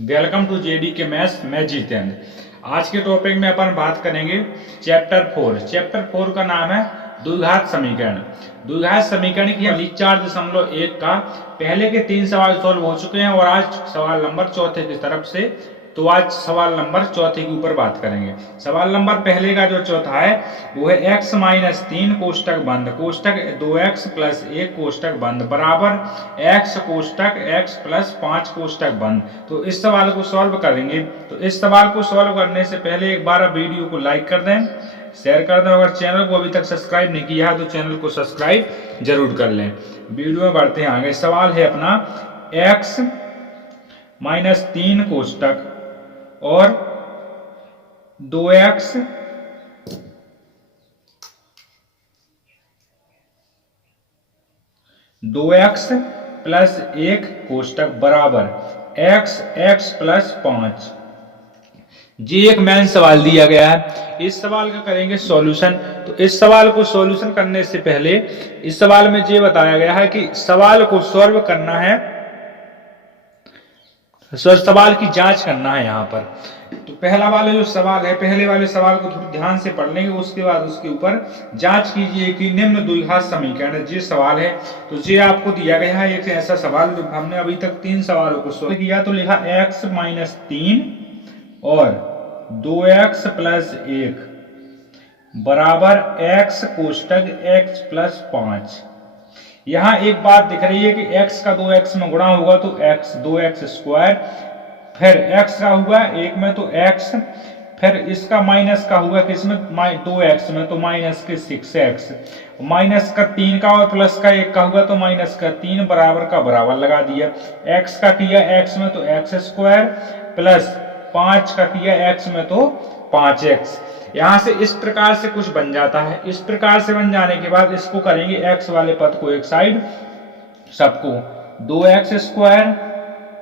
Welcome to JD के maths, मैं जितेंद्र। आज के टॉपिक में अपन बात करेंगे चैप्टर 4। चैप्टर 4 का नाम है द्विघात समीकरण। द्विघात समीकरण की 4.1 का पहले के 3 सवाल सॉल्व हो चुके हैं और आज सवाल नंबर चौथे की तरफ से, तो आज सवाल नंबर चौथे के ऊपर बात करेंगे। सवाल नंबर पहले का जो चौथा है वो है x-3 कोष्टक बंद कोष्टक 2x + 1 कोष्टक बंद बराबर x कोष्टक x + 5 कोष्टक बंद। तो इस सवाल को सॉल्व करेंगे। तो इस सवाल को सॉल्व करने से पहले एक बार वीडियो को लाइक कर दें, शेयर कर दें। अगर चैनल को अभी तक सब्सक्राइब नहीं किया है तो चैनल को सब्सक्राइब जरूर कर लें। वीडियो में बढ़ते हैं आगे। सवाल है अपना x-3 कोष्टक और 2x + 1 कोष्टक बराबर x + 5। जी एक मेन सवाल दिया गया है। इस सवाल का करेंगे सॉल्यूशन। तो इस सवाल को सॉल्यूशन करने से पहले इस सवाल में ये बताया गया है कि सवाल को सॉल्व करना है, सवाल की जांच करना है यहाँ पर। तो पहला वाला जो सवाल है, पहले वाले सवाल को थोड़ी ध्यान से पढ़ लेंगे, उसके बाद उसके ऊपर जांच कीजिए कि निम्न द्विघात समीकरण ये सवाल है। तो ये आपको दिया गया है एक ऐसा सवाल जो हमने अभी तक 3 सवालों को सॉल्व किया। तो लिखा x-3 और 2x + 1 बराबर x कोष्टक x + 5। यहाँ एक बात दिख रही है कि x का 2x में गुणा होगा तो x 2x², फिर x का हुआ 1 में तो x, फिर इसका माइनस का हुआ किसमें 2x में तो माइनस के 6x, माइनस का 3 का और प्लस का 1 का हुआ तो माइनस का 3 बराबर का बराबर लगा दिया। x का किया x में तो x² प्लस 5 का किया x में तो 5x। यहां से इस प्रकार से कुछ बन जाता है। इस प्रकार से बन जाने के बाद इसको करेंगे x वाले पद को एक साइड, सबको 2x²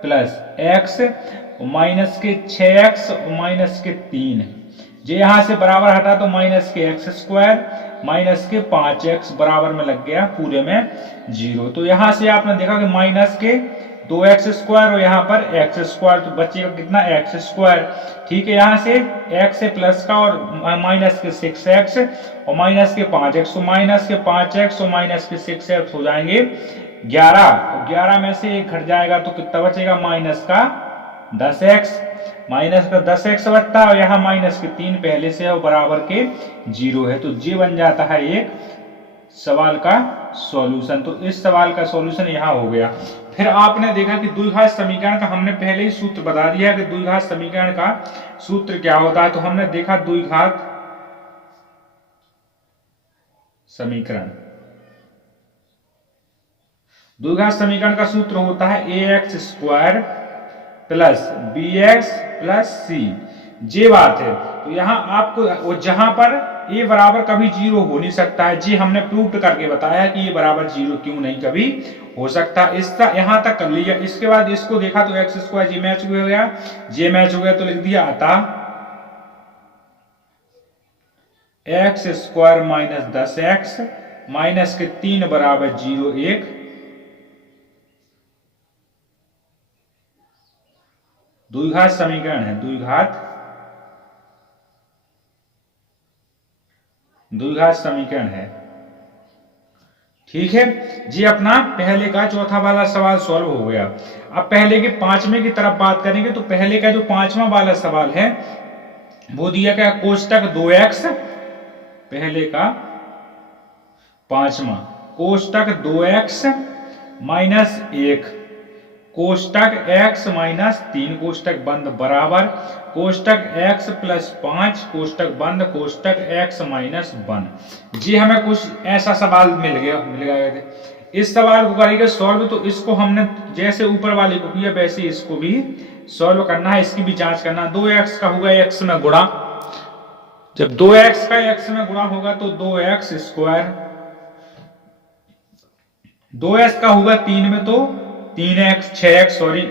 प्लस x माइनस के 6x माइनस के 3। जो यहां से बराबर हटा तो माइनस के x² माइनस के 5x बराबर में लग गया पूरे में 0। तो यहां से आपने देखा कि माइनस के 2x² और यहाँ पर x², तो बचेगा कितना x²। ठीक है, यहाँ से x से प्लस का और माइनस के 6x और माइनस के 5x, तो माइनस के 5x और माइनस के 6x हो जाएंगे 11। 11 में से 1 घट जाएगा तो कितना बचेगा माइनस का 10x, माइनस का 10x बचता है और यहाँ माइनस के 3 पहले से है और बराबर के 0 है। तो ये बन जाता है एक सवाल का सॉल्यूशन। तो इस सवाल का सॉल्यूशन यहाँ हो गया। फिर आपने देखा कि द्विघात समीकरण का हमने पहले ही सूत्र बता दिया कि द्विघात समीकरण का सूत्र क्या होता है। तो हमने देखा द्विघात समीकरण, द्विघात समीकरण का सूत्र होता है ax² + bx + c। ये बात है। तो यहाँ आपको जहां पर a बराबर कभी 0 हो नहीं सकता है, जी हमने प्रूव करके बताया कि ये बराबर 0 क्यों नहीं कभी हो सकता। इसका यहाँ तक कर लिया। इसके बाद इसको देखा तो x² जी मैच हो गया, जे मैच हो गया तो लिख दिया अतः x² - 10x माइनस के 3 बराबर 0 1। द्विघात समीकरण है, द्विघात समीकरण है। ठीक है जी, अपना पहले का चौथा वाला सवाल सॉल्व हो गया। अब पहले के 5वें की तरफ बात करेंगे। तो पहले का जो 5वां वाला सवाल है वो दिया गया कोष्टक 2x, पहले का 5वां कोष्टक 2x - 1 कोष्टक x - 3 कोष्टक बंद बराबर कोष्टक x + 5 कोष्टक बंद कोष्टक x - 1। जी हमें कुछ ऐसा सवाल मिल गया। इस सवाल को करेंगे सॉल्व। तो इसको हमने जैसे ऊपर वाले को किया वैसे इसको भी सॉल्व करना है, इसकी भी जांच करना है। 2x का होगा x में गुणा, जब 2x का x में गुणा होगा तो 2x², 2x का होगा 3 में तो 3x 6x सॉरी,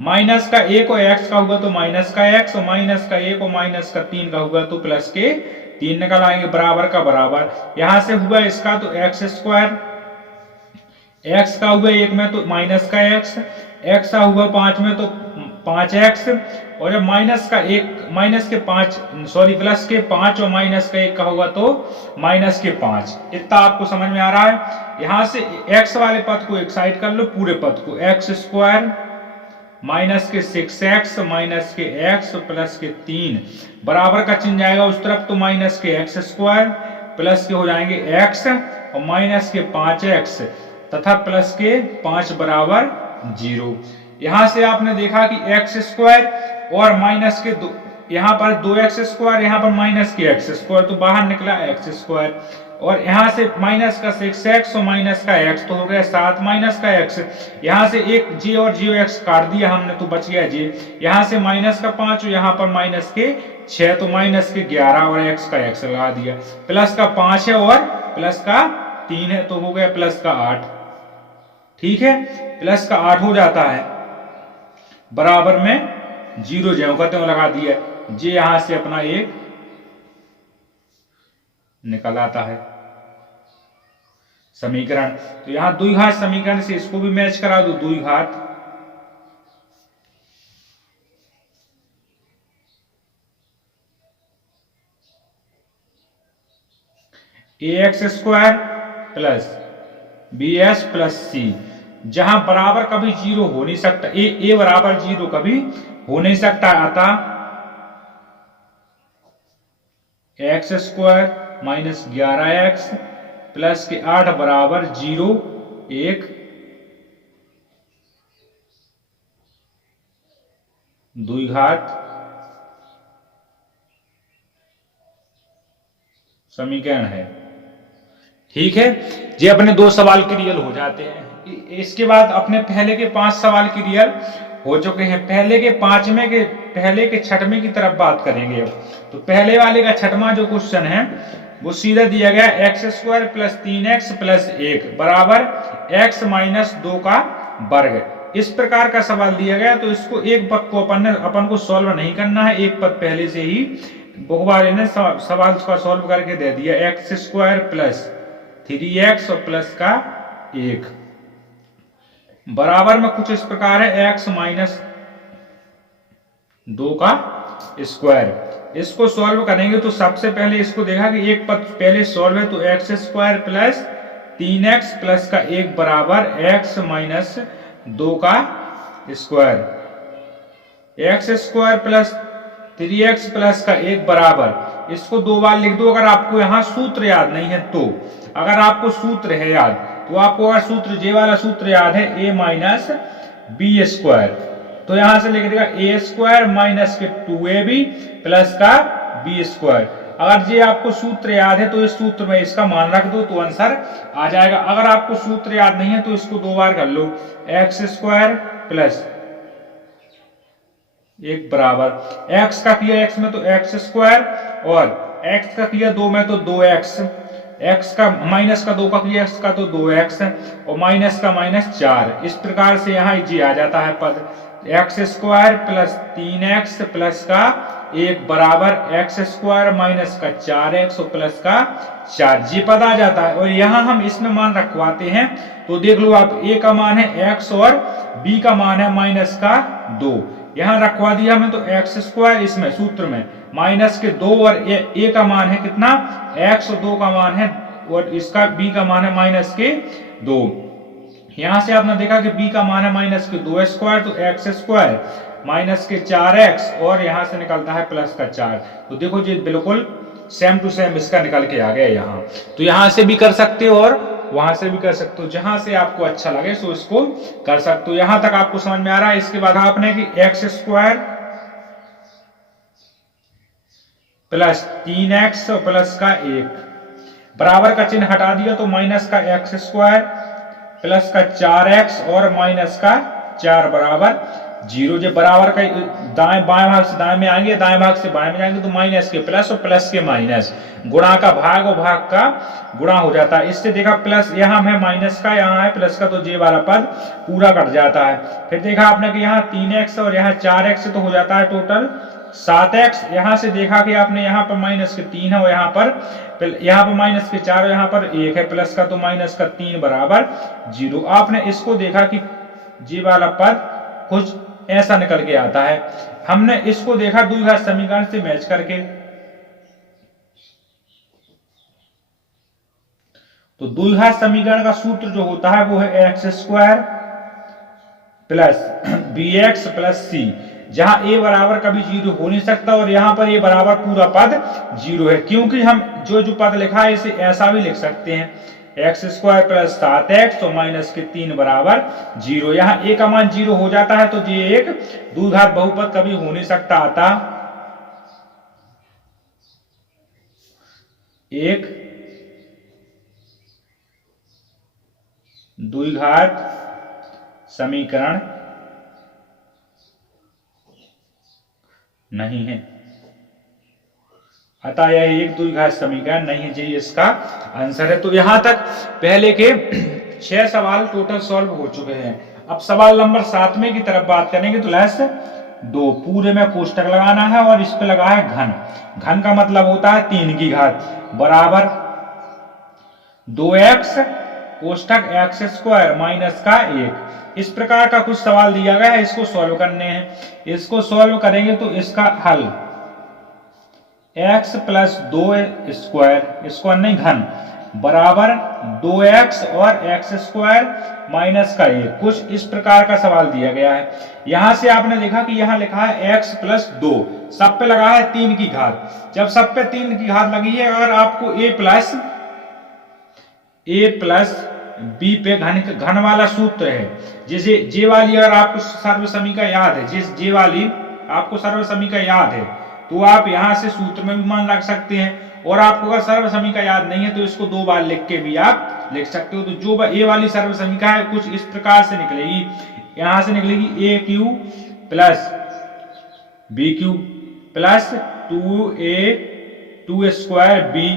माइनस का 1 और x का होगा तो माइनस का x और माइनस का 1 और माइनस का 3 का होगा तो प्लस के 3 निकल आएंगे बराबर का बराबर। यहां से हुआ इसका तो x², x का हुआ 1 में तो माइनस का x का हुआ 5 में तो 5x, और जब माइनस के 5 सॉरी प्लस के 5 और माइनस का 1 का होगा तो माइनस के 5। इतना आपको समझ में आ रहा है। यहां से x वाले पद को एक साइड कर लो, पूरे पद को x स्क्वायर माइनस के 6x माइनस के x प्लस के 3 बराबर का चिन्ह जाएगा उस तरफ, तो माइनस के x स्क्वायर प्लस के हो जाएंगे x और माइनस के 5x तथा प्लस के 5 बराबर 0। यहां से आपने देखा कि x स्क्वायर और माइनस के यहाँ पर 2x स्क्वायर, यहाँ पर माइनस के x स्क्वायर, तो बाहर निकला x स्क्वायर, और यहाँ से माइनस का 6x और माइनस का x तो हो गया 7 माइनस का x। यहाँ से एक j और j x काट दिया हमने तो बच गया j। यहाँ से माइनस का 5 और यहाँ पर माइनस के 6 तो माइनस के 11 और x का x लगा दिया। प्लस का 5 है और प्लस का 3 है तो हो गया प्लस का 8। ठीक है, प्लस का 8 हो जाता है, बराबर में 0 ज्यों का त्यों लगा दिया। j यहां से अपना 1 निकल आता है समीकरण। तो यहां द्विघात समीकरण से इसको भी मैच करा दो, द्विघात ax square plus bs plus c, जहां बराबर कभी 0 हो नहीं सकता, a बराबर 0 कभी हो नहीं सकता, अतः x square minus 11x plus के 8 बराबर 0 1 द्विघात समीकरण है। ठीक है, ये अपने 2 सवाल क्लियर हो जाते हैं। इसके बाद अपने पहले के 5 सवाल क्लियर हो चुके हैं। पहले के 6वें की तरफ बात करेंगे अब। तो पहले वाले का 6वां जो क्वेश्चन है वो सीधा दिया गया x square plus 3x plus 1 बराबर x माइनस 2 का वर्ग। इस प्रकार का सवाल दिया गया, तो इसको एक पद को अपन को सॉल्व नहीं करना है, एक पद पहले से ही बहुबारे ने सवाल का सॉल्व करके दे दिया। x स्क्वायर प्लस 3x और प्लस का 1 बराबर में कुछ इस प्रकार है x माइनस 2 का स्क्वायर। इसको सॉल्व करेंगे तो सबसे पहले इसको देखा कि एक पद पहले सॉल्व है, तो x square plus 3x plus का 1 बराबर x माइनस 2 का square. x square plus 3x plus का 1 बराबर, इसको 2 बार लिख दो अगर आपको यहाँ सूत्र याद नहीं है तो। अगर आपको सूत्र है याद तो आपको अगर सूत्र जे वाला सूत्र याद है a माइनस बी स्क्वायर, तो यहां से लिख देगा a स्क्वायर माइनस के 2ab प्लस का b स्क्वायर। अगर ये आपको सूत्र याद है तो इस सूत्र में इसका मान रख दो तो आंसर आ जाएगा। अगर आपको सूत्र याद नहीं है तो इसको 2 बार कर लो, x स्क्वायर प्लस 1 बराबर x का किया x में तो x स्क्वायर और x का किया 2 में तो 2x, x का माइनस का 2 का किया x का तो 2x और माइनस का माइनस 4। इस प्रकार से यहाँ जी आ जाता है पद x square plus 3x plus का 1 बराबर x स्क्वायर माइनस का 4x और प्लस का 4, जी पद आ जाता है। और यहाँ हम इसमें मान रखवाते हैं, तो देख लो आप a का मान है x और b का मान है माइनस का 2, यहाँ रखवा दिया हमें तो x स्क्वायर इसमें सूत्र में माइनस के 2 और a का मान है कितना x और 2 का मान है और इसका b का मान है माइनस के 2। यहां से आपने देखा कि b का मान है माइनस के 2 स्क्वायर, तो x स्क्वायर माइनस के 4x और यहां से निकलता है प्लस का 4। तो देखो जी बिल्कुल सेम टू सेम इसका निकल के आ गया यहाँ। तो यहां से भी कर सकते हो और वहां से भी कर सकते हो, जहां से आपको अच्छा लगे सो इसको कर सकते हो। यहां तक आपको समझ में आ रहा है। इसके बाद आपने कि x स्क्वायर प्लस 3x और प्लस का 1 बराबर का चिन्ह हटा दिया, तो माइनस का x स्क्वायर प्लस का 4x और माइनस का 4 बराबर 0। जो बराबर का दाएं बाएं भाग से दाएं में आएंगे, दाएं भाग से बाएं में जाएंगे, तो माइनस के प्लस और प्लस के माइनस, गुणा का भाग और भाग का गुणा हो जाता है। इससे देखा प्लस यहाँ है माइनस का, यहाँ है प्लस का, तो जे वाला पद पूरा कट जाता है। फिर देखा आपने कि यहाँ 3x और यहाँ 4x तो हो जाता है टोटल 7x। यहाँ से देखा कि आपने यहाँ पर माइनस के 3 है और यहाँ पर माइनस के 4 और यहाँ पर 1 है प्लस का, तो माइनस का 3 बराबर 0। आपने इसको देखा कि जी वाला पद कुछ ऐसा निकल के आता है। हमने इसको देखा द्विघात समीकरण से मैच करके, तो द्विघात समीकरण का सूत्र जो होता है वो है x square plus b x plus c, जहां ए बराबर कभी जीरो हो नहीं सकता और यहां पर ए बराबर पूरा पद जीरो है, क्योंकि हम जो पद लिखा है इसे ऐसा भी लिख सकते हैं एक्स स्क्वायर प्लस 7x और माइनस के 3 बराबर जीरो। यहाँ ए का मान जीरो हो जाता है तो ये एक द्विघात बहुपद कभी हो नहीं सकता, अतः एक द्विघात समीकरण नहीं है, अतः यह एक द्विघात समीकरण नहीं है, जी इसका आंसर है। तो यहां तक पहले के 6 सवाल टोटल सॉल्व हो चुके हैं। अब सवाल नंबर 7वें की तरफ बात करेंगे। तो लेस 2 पूरे में कोष्टक लगाना है और इस पे लगा है घन। घन का मतलब होता है 3 की घात बराबर 2x कोष्टक एक्स स्क्वायर माइनस का 1। इस प्रकार का कुछ सवाल दिया गया है, इसको सॉल्व करने हैं। इसको सॉल्व करेंगे तो इसका हल x प्लस 2 स्क्वायर, स्क्वायर नहीं घन, बराबर 2x और एक्स स्क्वायर माइनस का 1। कुछ इस प्रकार का सवाल दिया गया है। यहां से आपने देखा कि यहां लिखा है x प्लस 2, सब पे लगा है 3 की घात। जब सब पे 3 की घात लगी है, अगर आपको a प्लस b पे घन वाला सूत्र है, जैसे जे वाली अगर आपको सर्व समीका याद है, जिस जे वाली आपको सर्व समीका याद है तो आप यहां से सूत्र में भी मान रख सकते हैं, और आपको अगर सर्व समीका याद नहीं है तो इसको 2 बार लिख के भी आप लिख सकते हो। तो जो ए वाली सर्व समीका है कुछ इस प्रकार से निकलेगी, यहां से निकलेगी a q plus b q plus 2 square b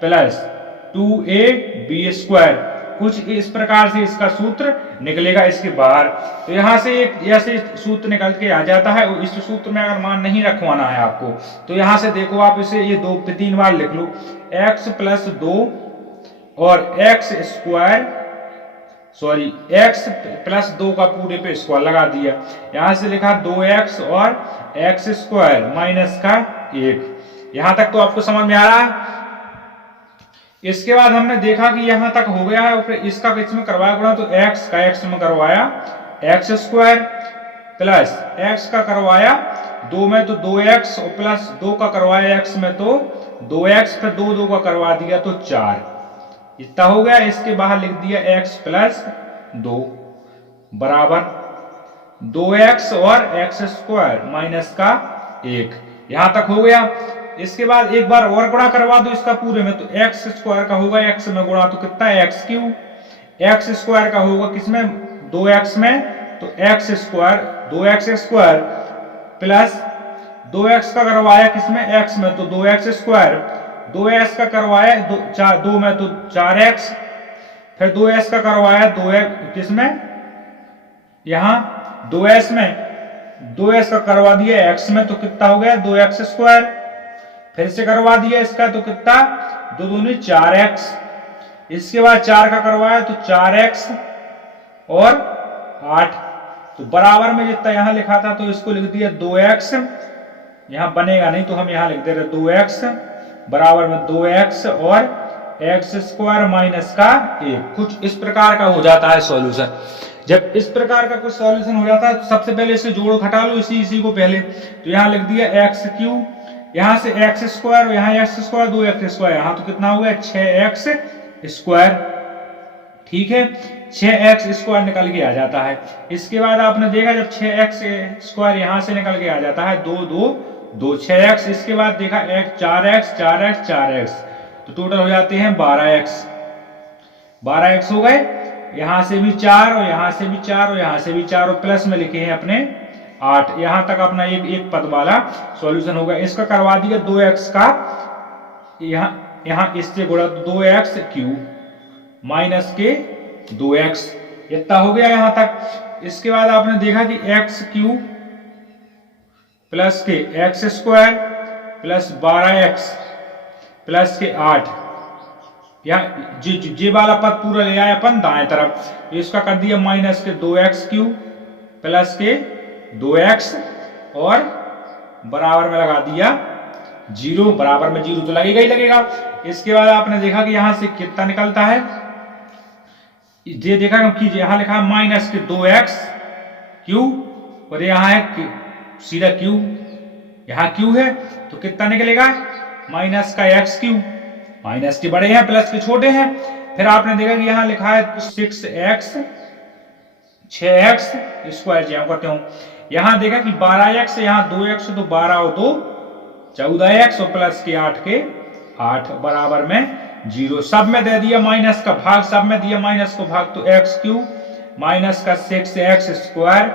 plus 2a b square, कुछ इस प्रकार से इसका सूत्र निकलेगा इसके बाहर। तो यहां से एक ऐसे सूत्र निकल के आ जाता है। इस सूत्र में अगर मान नहीं रखवाना है आपको तो यहां से देखो आप इसे ये 2 पे 3 बार लिख लो, x प्लस 2 और x square, sorry x plus 2 का पूरे पे स्क्वायर लगा दिया। यहां से लिखा 2x और x स्क्वायर माइनस का 1। यहां तक तो आपको समझ में आ रहा है। इसके बाद हमने देखा कि यहां तक हो गया है, फिर इसका किस में करवाया गुणा, तो x का x में करवाया एक्स स्क्वायर प्लस x का करवाया 2 में तो 2x और प्लस 2 का करवाया x में तो 2x, फिर 2 का करवा दिया तो 4, इतना हो गया। इसके बाहर लिख दिया x प्लस 2 बराबर 2x और एक्स स्क्वायर माइनस का 1। यहां तक हो गया। इसके बाद एक बार और गुणा करवा दो इसका पूरे में, तो एक्स स्क्वायर का होगा x में गुणा तो कितना है एक्स क्यू, एक्स स्क्वायर का होगा किसमें 2x में तो x square 2x square plus 2x का करवाया किसमें x में तो 2x स्क्वायर, 2x का करवाया 2 में तो 4x, फिर 2s का करवाया 2x किसमें यहां 2s में, 2s का करवा दिया x में तो कितना हो गया 2x स्क्वायर, फिर से करवा दिया इसका तो कितना 2 दूनी 4x, इसके बाद 4 का करवाया तो 4x और 8, तो बराबर में जितना यहां लिखा था तो इसको लिख दिया 2x, यहां बनेगा नहीं तो हम यहां लिख दे रहे 2x बराबर में 2x और एक्स स्क्वायर माइनस का 1। कुछ इस प्रकार का हो जाता है सॉल्यूशन। जब इस प्रकार का कुछ सॉल्यूशन हो जाता है तो सबसे पहले इसे जोड़ घटा लो इसी को पहले, तो यहां लिख दिया एक्स क्यू, यहां से एक्स स्क्वायर, यहां एक्स स्क्वायर 2x स्क्वायर, यहां तो कितना हो गया 6x स्क्वायर, ठीक है 6x स्क्वायर निकल के आ जाता है। इसके बाद आपने देखा जब 6x स्क्वायर यहां से निकल के आ जाता है 2 6x, इसके बाद देखा 4x तो टोटल हो जाते हैं 12x हो गए, यहां से भी 4 और यहां से भी 4 और यहां से भी 4 और प्लस में लिखे हैं अपने 8। यहां तक अपना एक पद वाला सॉल्यूशन होगा। इसका करवा दिया 2x का, यहां इससे गुणा 2x क्यूब माइनस के 2x, इतना हो गया यहां तक। इसके बाद आपने देखा कि x क्यूब प्लस के x square plus 12x plus के 8, यहाँ जे वाला पद पूरा ले आए अपन दाएं तरफ, इसका कर दिया माइनस के 2x क्यूब प्लस के 2x और बराबर में लगा दिया 0, बराबर में 0 तो लगेगा ही लगेगा। इसके बाद आपने देखा कि यहां से कितना निकलता है, ये देखा कि यहां लिखा है माइनस के 2x क्यू और यहां है सीधा क्यू, यहां क्यू है तो कितना निकलेगा माइनस का x क्यू। माइनस के बड़े हैं प्लस के छोटे हैं। फिर आपने देखा कि यहां लिखा है 6x 6x स्क्वायर जैम करते हो, यहां देखा कि 12x यहां 2x तो 12 और 2 14x और प्लस के 8 के 8 बराबर में 0। सब में दे दिया माइनस का भाग, सब में दिया माइनस को भाग, तो x क्यू माइनस का 6x स्क्वायर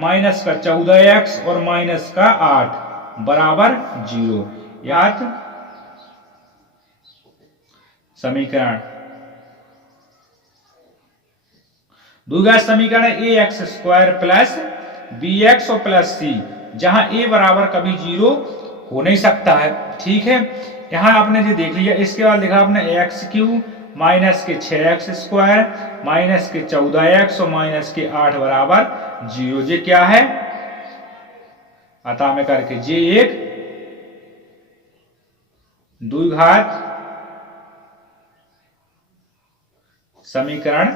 माइनस का 14x और माइनस का 8 बराबर 0। याद समीकरण द्विघात समीकरण है ax स्क्वायर प्लस bx और प्लस c, जहां a बराबर कभी 0 हो नहीं सकता है। ठीक है, यहां आपने ये देख लिया। इसके बाद लिखा आपने एक्स क्यू माइनस के 6x स्क्वायर माइनस के 14x और माइनस के 8 बराबर 0। ये क्या है अतः में करके ये एक द्विघात समीकरण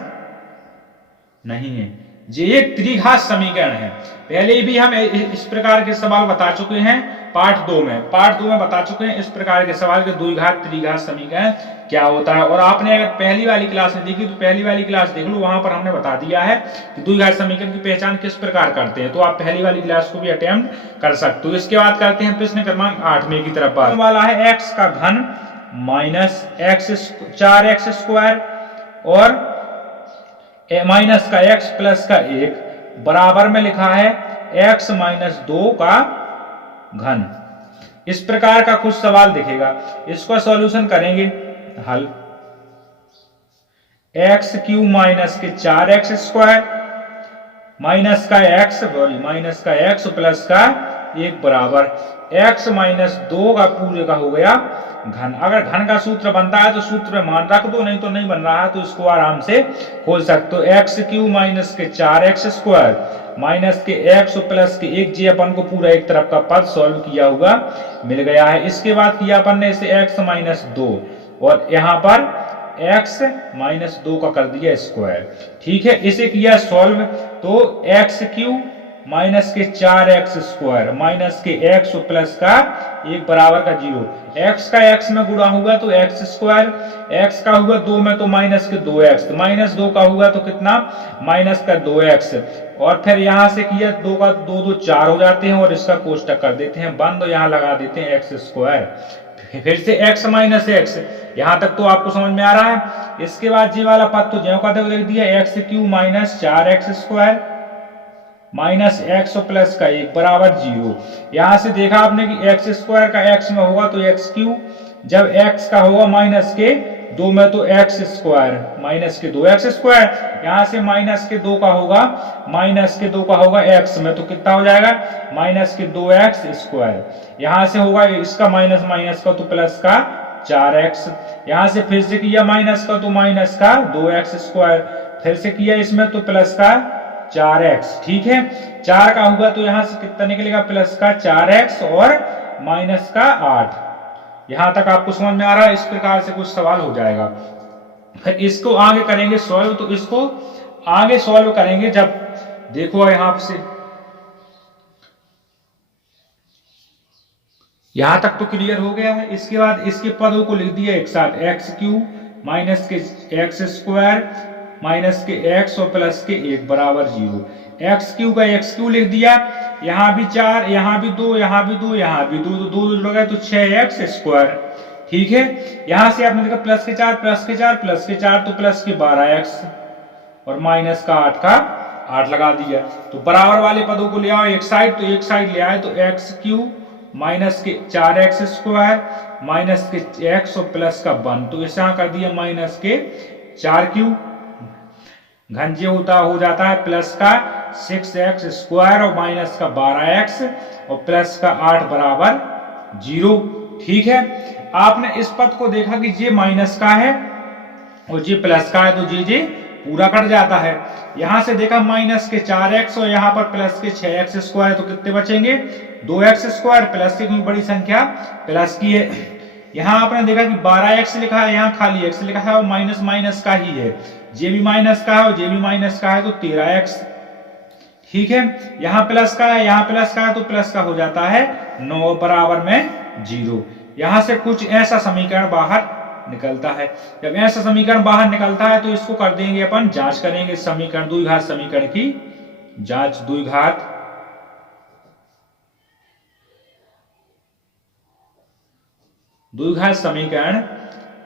नहीं है, ये एक त्रिघात समीकरण है। पहले भी हम इस प्रकार के सवाल बता चुके हैं पार्ट 2 में बता चुके हैं इस प्रकार के सवाल के द्विघात त्रिघात समीकरण क्या होता है। और आपने अगर पहली वाली क्लास में देखी तो पहली वाली क्लास देख लो, वहां पर हमने बता दिया है कि द्विघात समीकरण की पहचान किस प्रकार करते हैं, तो आप पहली वाली क्लास को भी अटेम्प्ट कर सकते हो। इसके बाद करते हैं प्रश्न क्रमांक 8 में की तरफ बात वाला है x का घन माइनस 4x स्क्वायर और माइनस का x प्लस का 1 बराबर में लिखा है x माइनस 2 का घन। इस प्रकार का कुछ सवाल दिखेगा, इसका सॉल्यूशन करेंगे हल। x क्यू माइनस के 4x स्क्वायर माइनस का x प्लस का 1 बराबर x माइनस 2 का पूरे का हो गया घन। अगर घन का सूत्र बनता है तो सूत्र में मान रख दो, नहीं तो नहीं बन रहा है तो इसको आराम से खोल सकते हो। एक्स क्यू माइनस के 4x स्क्वायर माइनस के x प्लस के 1 जी अपन को पूरा एक तरफ का पद सॉल्व किया हुआ मिल गया है। इसके बाद किया अपन ने इसे x माइनस 2 और यहाँ पर x माइनस 2 का कर दिया स्क्वायर। ठीक है, इसे किया सॉल्व तो एक्स क्यू माइनस के 4x स्क्वायर माइनस के x प्लस का 1 बराबर का 0। x का x में गुणा हुआ तो x स्क्वायर, x का हुआ 2 में तो माइनस के 2x, माइनस 2 का हुआ तो कितना माइनस का 2x। और फिर यहां से किया 2 का 2 2 4 हो जाते हैं और इसका कोष्टक कर देते हैं बंद, यहाँ लगा देते हैं x स्क्वायर। फिर से x माइनस x, यहां तक तो आपको समझ में आ रहा है। इसके बाद जी वाला पद तो ज्यों का त्यों लिख दिया, x Q minus 4x square minus x plus का 1 बराबर 0। यहां से देखा आपने कि x स्क्वायर का x में होगा तो x क्यू, जब x का होगा माइनस के 2 में तो x स्क्वायर माइनस के 2x स्क्वायर। यहां से माइनस के 2 का होगा x में तो कितना हो जाएगा माइनस के 2x स्क्वायर। यहां से होगा इसका माइनस माइनस का तो प्लस का 4x। यहां से फिर से किया माइनस का तो माइनस का 2x स्क्वायर, फिर से किया इसमें तो प्लस का 4x। ठीक है, 4 का होगा तो यहां से कितना निकलेगा प्लस का 4x और माइनस का 8। यहां तक आपको समझ में आ रहा है। इस प्रकार से कुछ सवाल हो जाएगा। फिर इसको आगे करेंगे सॉल्व, तो इसको आगे सॉल्व करेंगे जब देखो यहां से यहां तक तो क्लियर हो गया है। इसके बाद इसके पदों को लिख दिया एक साथ, एक्स क्यू माइनस के एक्स स्क्वायर माइनस के x और प्लस के 1 बराबर 0। एक्स क्यू का एक्स क्यू लिख दिया, यहां भी 4 यहां भी 2 यहां भी 2 यहां भी 2 तो 2 जुड़ गए तो 6x स्क्वायर। ठीक है, यहां से आपने देखा प्लस के 4 प्लस के 4 प्लस के 4 तो प्लस के 12x और माइनस का 8 का 8 लगा दिया। तो बराबर वाले पदों को ले आओ एक साइड, तो एक साइड ले आए तो एक्स क्यू माइनस के 4x स्क्वायर माइनस के x और प्लस का 1, तो इसे यहां कर दिया माइनस के 4q। घन जे होता हो जाता है प्लस का 6x स्क्वायर और माइनस का 12x और प्लस का 8 बराबर 0। ठीक है, आपने इस पद को देखा कि जे माइनस का है और जे प्लस का है, तो जे पूरा कट जाता है। यहां से देखा माइनस के 4x और यहाँ पर प्लस के 6x स्क्वायर, तो कितने बचेंगे 2x स्क्वायर, प्लस की कोई बड़ी संख्या प्लस की है। यहाँ आपने देखा कि 12x लिखा है, यहाँ खाली x लिखा है और माइनस माइनस का ही है, ये भी माइनस का है और ये भी माइनस का है, तो 13x। ठीक है, यहाँ प्लस का है, यहाँ प्लस का है, तो प्लस का हो जाता है 9 बराबर में 0। यहां से कुछ ऐसा समीकरण बाहर निकलता है। जब ऐसा समीकरण बाहर निकलता है तो इसको कर देंगे अपन, जांच करेंगे समीकरण द्विघात समीकरण की जांच। द्विघात समीकरण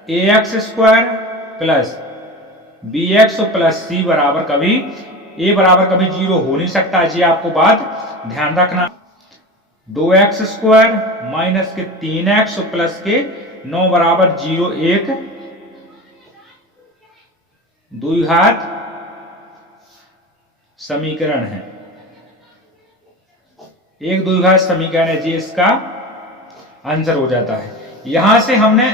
ax square plus bx plus c बराबर कभी a बराबर कभी 0 हो नहीं सकता, जी आपको बात ध्यान रखना। 2x स्क्वायर माइनस के 3x प्लस के 9 बराबर 0 एक द्विघात समीकरण है, एक द्विघात समीकरण है जी, इसका आंसर हो जाता है। यहां से हमने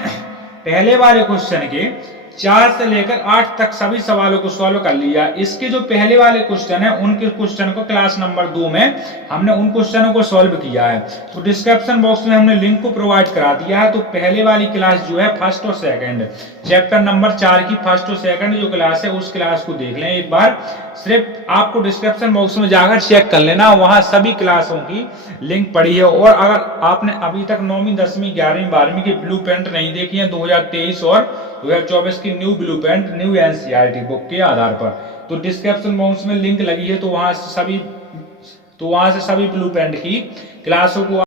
पहले वाले क्वेश्चन के 4 से लेकर 8 तक सभी सवालों को सॉल्व कर लिया। इसके जो पहले वाले क्वेश्चन है उनके क्वेश्चन को क्लास नंबर 2 में हमने उन क्वेश्चनों को सॉल्व किया है, तो डिस्क्रिप्शन बॉक्स में हमने लिंक को प्रोवाइड करा दिया है। तो पहले वाली क्लास जो है फर्स्ट और सेकंड चैप्टर नंबर 4 की फर्स्ट और सेकंड जो क्लास है उस क्लास को देख लें एक बार। सिर्फ आपको डिस्क्रिप्शन बॉक्स में जाकर चेक कर लेना, वहां सभी क्लासों की लिंक पड़ी है। और अगर आपने अभी तक 9वीं 10वीं 11वीं 12वीं की ब्लू प्रिंट नहीं देखी है 2023 और 2024 की new blue print new NCERT book के आधार पर, तो डिस्क्रिप्शन बॉक्स में लिंक लगी है, तो वहां से सभी ब्लू प्रिंट की क्लासों को